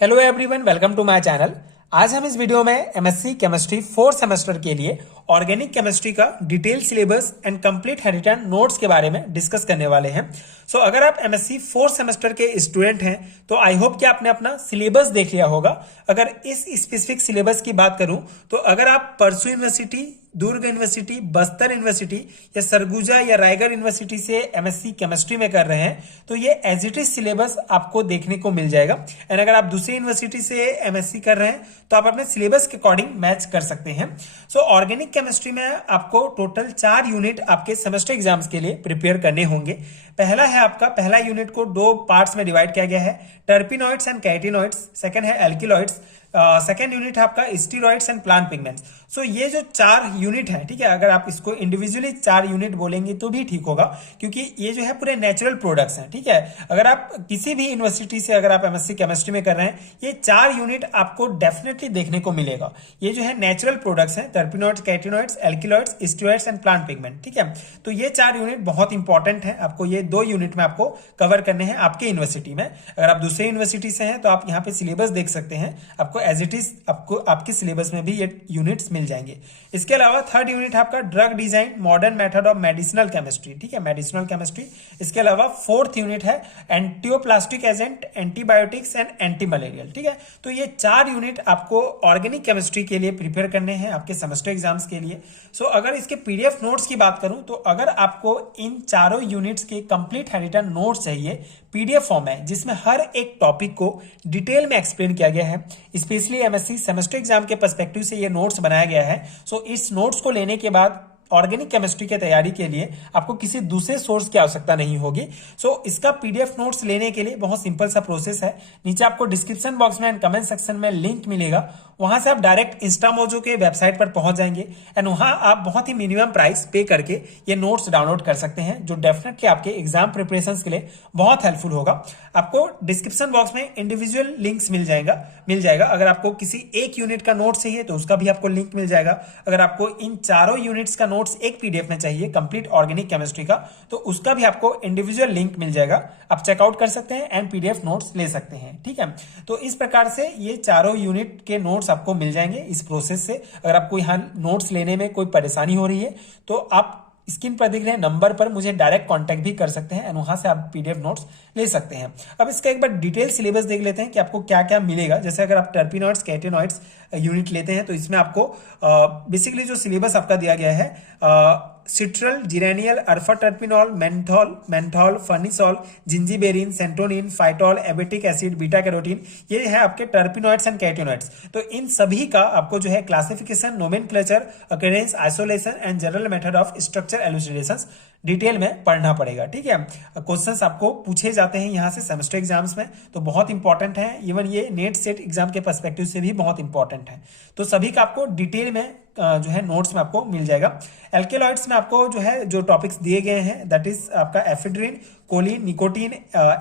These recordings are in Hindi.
Hello everyone, welcome to my channel. आज हम इस वीडियो में एमएससी केमिस्ट्री 4th सेमेस्टर के लिए ऑर्गेनिक केमिस्ट्री का detail syllabus and complete handwritten notes के बारे में डिस्कस करने वाले हैं। सो अगर आप एमएससी 4th सेमेस्टर के स्टूडेंट हैं तो आई होप कि आपने अपना सिलेबस देख लिया होगा। अगर इस स्पेसिफिक सिलेबस की बात करूं तो अगर आप परसू यूनिवर्सिटी, दुर्ग यूनिवर्सिटी, बस्तर यूनिवर्सिटी या सरगुजा या रायगढ़ यूनिवर्सिटी से एमएससी केमिस्ट्री में कर रहे हैं तो ये एज इट इज सिलेबस आपको देखने को मिल जाएगा। एंड अगर आप दूसरी यूनिवर्सिटी से एमएससी कर रहे हैं तो आप अपने सिलेबस के अकॉर्डिंग मैच कर सकते हैं। सो ऑर्गेनिक केमिस्ट्री में आपको टोटल 4 यूनिट आपके सेमेस्टर एग्जाम्स के लिए प्रिपेयर करने होंगे। पहला यूनिट को 2 पार्ट्स में डिवाइड किया गया है, टर्पिनॉइड्स एंड कैटिनॉइड्स। सेकंड है एल्किलॉइड्स। सेकेंड यूनिट है आपका स्टीरॉइड्स एंड प्लांट पिगमेंट्स। सो ये जो 4 यूनिट है, ठीक है, अगर आप इसको इंडिविजुअली 4 यूनिट बोलेंगे तो भी ठीक होगा क्योंकि ये जो है पूरे नेचुरल प्रोडक्ट्स हैं। ठीक है, अगर आप किसी भी यूनिवर्सिटी से अगर आप एमएससी केमिस्ट्री में कर रहे हैं ये 4 यूनिट आपको डेफिनेटली देखने को मिलेगा। ये जो है नेचुरल प्रोडक्ट्स हैं, terpenoids, carotenoids, alkaloids, steroids and plant pigment. ठीक है, तो ये 4 यूनिट बहुत इंपॉर्टेंट है। आपको ये 2 यूनिट में आपको कवर करने हैं आपके यूनिवर्सिटी में। अगर आप दूसरे यूनिवर्सिटी से हैं तो आप यहाँ पे सिलेबस देख सकते हैं, आपको एज इट इज आपको आपके सिलेबस में भी ये यूनिट्स मिल जाएंगे। इसके अलावा थर्ड यूनिट है आपका drug design, modern method of medicinal chemistry. ठीक है, मेडिसिनल केमिस्ट्री। इसके अलावा फोर्थ यूनिट है antineoplastic agent, antibiotics and anti malarial. ठीक है, तो ये 4 यूनिट आपको ऑर्गेनिक केमिस्ट्री के लिए प्रिपेयर करने हैं आपके सेमेस्टर एग्जाम्स के लिए। सो अगर इसके पीडीएफ नोट्स की बात करूं तो अगर आपको इन चारों यूनिट्स के कंप्लीट हैंडरिटन नोट्स चाहिए पीडीएफ फॉर्म है जिसमें हर एक टॉपिक को डिटेल में एक्सप्लेन किया गया है, स्पेशली एमएससी सेमेस्टर एग्जाम के पर्सपेक्टिव से ये नोट्स बनाया गया है। सो इस नोट्स को लेने के बाद ऑर्गेनिक केमिस्ट्री की तैयारी के लिए आपको किसी दूसरे सोर्स की आवश्यकता नहीं होगी। सो इसका पीडीएफ नोट्स लेने के लिए बहुत सिंपल सा प्रोसेस है। नीचे आपको डिस्क्रिप्शन बॉक्स में एंड कमेंट सेक्शन में लिंक मिलेगा, वहां से आप डायरेक्ट इंस्टामोजो के वेबसाइट पर पहुंच जाएंगे एंड वहां आप बहुत ही मिनिमम प्राइस पे करके ये नोट्स डाउनलोड कर सकते हैं जो डेफिनेटली आपके एग्जाम प्रिपरेशन के लिए बहुत हेल्पफुल होगा। आपको डिस्क्रिप्शन बॉक्स में इंडिविजुअल लिंक्स मिल जाएगा। अगर आपको किसी एक यूनिट का नोट चाहिए तो उसका भी आपको लिंक मिल जाएगा। अगर आपको इन चारों यूनिट्स का नोट्स एक पीडीएफ में चाहिए कंप्लीट ऑर्गेनिक केमिस्ट्री का तो उसका भी आपको इंडिविजुअल लिंक मिल जाएगा, आप चेकआउट कर सकते हैं एंड पीडीएफ नोट्स ले सकते हैं। ठीक है, तो इस प्रकार से ये चारों यूनिट के नोट्स आपको मिल जाएंगे इस प्रोसेस से। अगर आपको यहाँ नोट्स लेने में कोई परेशानी हो रही है तो आप स्क्रीन पर दिख रहे नंबर पर मुझे डायरेक्ट कांटेक्ट भी कर सकते हैं एंड वहां से आप पीडीएफ नोट्स ले सकते हैं। अब इसका एक बार डिटेल सिलेबस देख लेते हैं कि आपको क्या क्या मिलेगा। जैसे अगर आप टर्पिनॉइड्स, कैटिनॉइड्स यूनिट लेते हैं तो इसमें आपको बेसिकली जो सिलेबस आपका दिया गया है citral, geraniol, alpha terpineol, menthol, farnesol, zingiberene, santonin, phytol, abietic acid, beta carotene, ये है आपके टर्पिनॉइड्स एंड कैटिनॉइड्स। तो इन सभी का आपको जो है classification, nomenclature, occurrence, isolation and general method of structure elucidations detail में पढ़ना पड़ेगा। ठीक है, क्वेश्चंस आपको पूछे जाते हैं यहाँ से सेमेस्टर एग्जाम्स में तो बहुत इंपॉर्टेंट है। इवन ये नेट सेट एग्जाम के पर्सपेक्टिव से भी बहुत इंपॉर्टेंट है। तो सभी का आपको डिटेल में जो है नोट्स में आपको मिल जाएगा। एल्केलॉइड्स में आपको जो है जो टॉपिक्स दिए गए हैं दैट इज आपका ephedrine, choline, nicotine,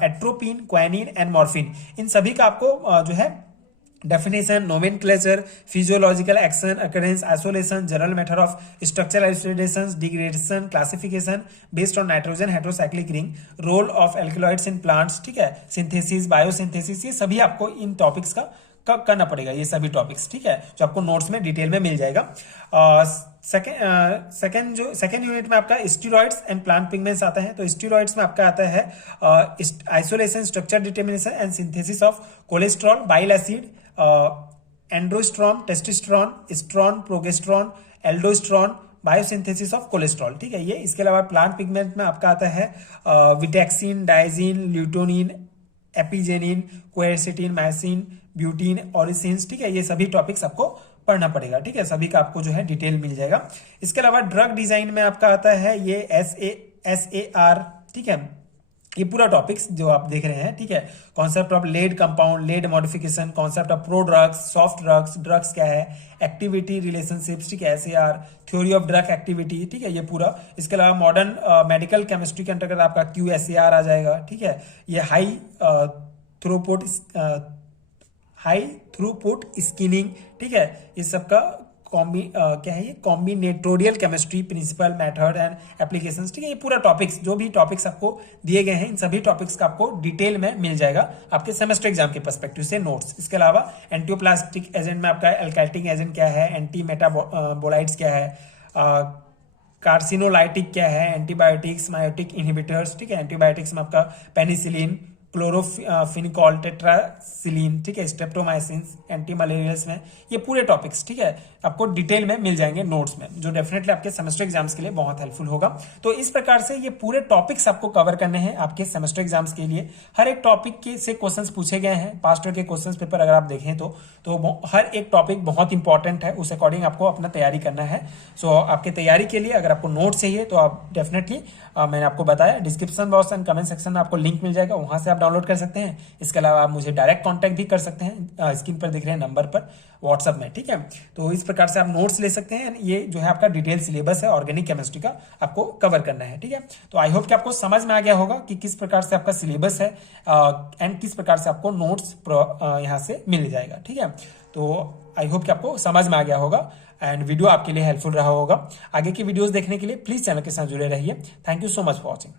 atropine, quinine and morphine, इन सभी का आपको जो है definition, nomenclature, physiological action, occurrence, isolation, general method of structural isolation, degradation, classification based on nitrogen heterocyclic ring, role of alkaloids in plants, ठीक है, सिंथेसिस, बायोसिंथेसिस, ये सभी आपको इन टॉपिक्स का करना पड़ेगा, ये सभी टॉपिक्स। ठीक है, जो आपको नोट्स में डिटेल में मिल जाएगा। सेकेंड यूनिट में आपका स्टीरॉइड्स एंड प्लांट पिगमेंट्स आता है। तो स्टीरॉइड्स में आपका आता है isolation, structure determination and synthesis of cholesterol, bile acid, androsterone, testosterone, estrone, progesterone, aldosterone, biosynthesis of cholesterol. ठीक है, ये इसके अलावा प्लांट पिगमेंट में आपका आता है विटेक्सिन, डायजीन, ल्यूटोनिन, एपिजेनिन, क्वेरसेटिन, माइसिन, ब्यूटीन, ऑरिसिन्स। ठीक है, ये सभी टॉपिक्स आपको पढ़ना पड़ेगा। ठीक है, सभी का आपको जो है डिटेल मिल जाएगा। इसके अलावा ड्रग डिजाइन में आपका आता है ये SAR। ठीक है, ये पूरा टॉपिक्स जो आप देख रहे हैं। ठीक है, concept of lead compound, lead modification, concept of pro drugs, soft drugs, drugs क्या है, एक्टिविटी, रिलेशनशिप्स, ठीक है, SAR, theory of drug activity. ठीक है, ये पूरा। इसके अलावा मॉडर्न मेडिकल केमिस्ट्री के अंतर्गत आपका QSAR आ जाएगा। ठीक है, ये हाई थ्रूपुट स्किनिंग, ठीक है, ये सबका क्या है ये combinatorial chemistry principal method and applications, ठीक है। ये पूरा टॉपिक्स जो भी टॉपिक्स आपको दिए गए हैं इन सभी टॉपिक्स का आपको डिटेल में मिल जाएगा आपके सेमेस्टर एग्जाम के पर्सपेक्टिव से नोट्स। इसके अलावा एंटीप्लास्टिक एजेंट में आपका एल्काइटिक एजेंट क्या है, एंटी मेटाबोलाइट्स क्या है, कार्सिनोलाइटिक क्या है, एंटीबायोटिक्स मायोटिक इनहिबिटर्स, ठीक है। एंटीबायोटिक्स में आपका पेनिसिलिन, क्लोरोफिनिकॉल, टेट्रासिलिन, ठीक है, स्ट्रेप्टोमाइसिन, एंटी मलेरियल्स में ये पूरे टॉपिक्स, ठीक है, आपको डिटेल में मिल जाएंगे नोट्स में, जो डेफिनेटली आपके सेमेस्टर एग्जाम्स के लिए बहुत हेल्पफुल होगा। तो इस प्रकार से ये पूरे टॉपिक्स आपको कवर करने हैं आपके सेमेस्टर एग्जाम्स के लिए। हर एक टॉपिक के से क्वेश्चंस पूछे गए हैं पास्ट ईयर के क्वेश्चंस पेपर अगर आप देखें तो हर एक टॉपिक बहुत इंपॉर्टेंट है, उस अकॉर्डिंग आपको अपना तैयारी करना है। सो आपके तैयारी के लिए अगर आपको नोट चाहिए तो आप डेफिनेटली मैंने आपको बताया description box and comment section में आपको लिंक मिल जाएगा, वहां से आप डाउनलोड कर सकते हैं। इसके अलावा आप मुझे डायरेक्ट कांटेक्ट भी कर सकते हैं स्क्रीन पर दिख रहे नंबर पर व्हाट्सएप में, ठीक है। तो इस प्रकार से आप नोट्स ले सकते हैं। ये जो है आपका डिटेल सिलेबस है ऑर्गेनिक केमिस्ट्री का, आपको कवर करना है, ठीक है। तो आई होप कि आपको समझ में आ गया होगा कि किस प्रकार से आपका सिलेबस है एंड किस प्रकार से आपको नोट्स यहाँ से मिल जाएगा, ठीक है। तो आई होप कि आपको समझ में आ गया होगा एंड वीडियो आपके लिए हेल्पफुल रहा होगा। आगे की वीडियोस देखने के लिए प्लीज चैनल के साथ जुड़े रहिए। Thank you so much for watching.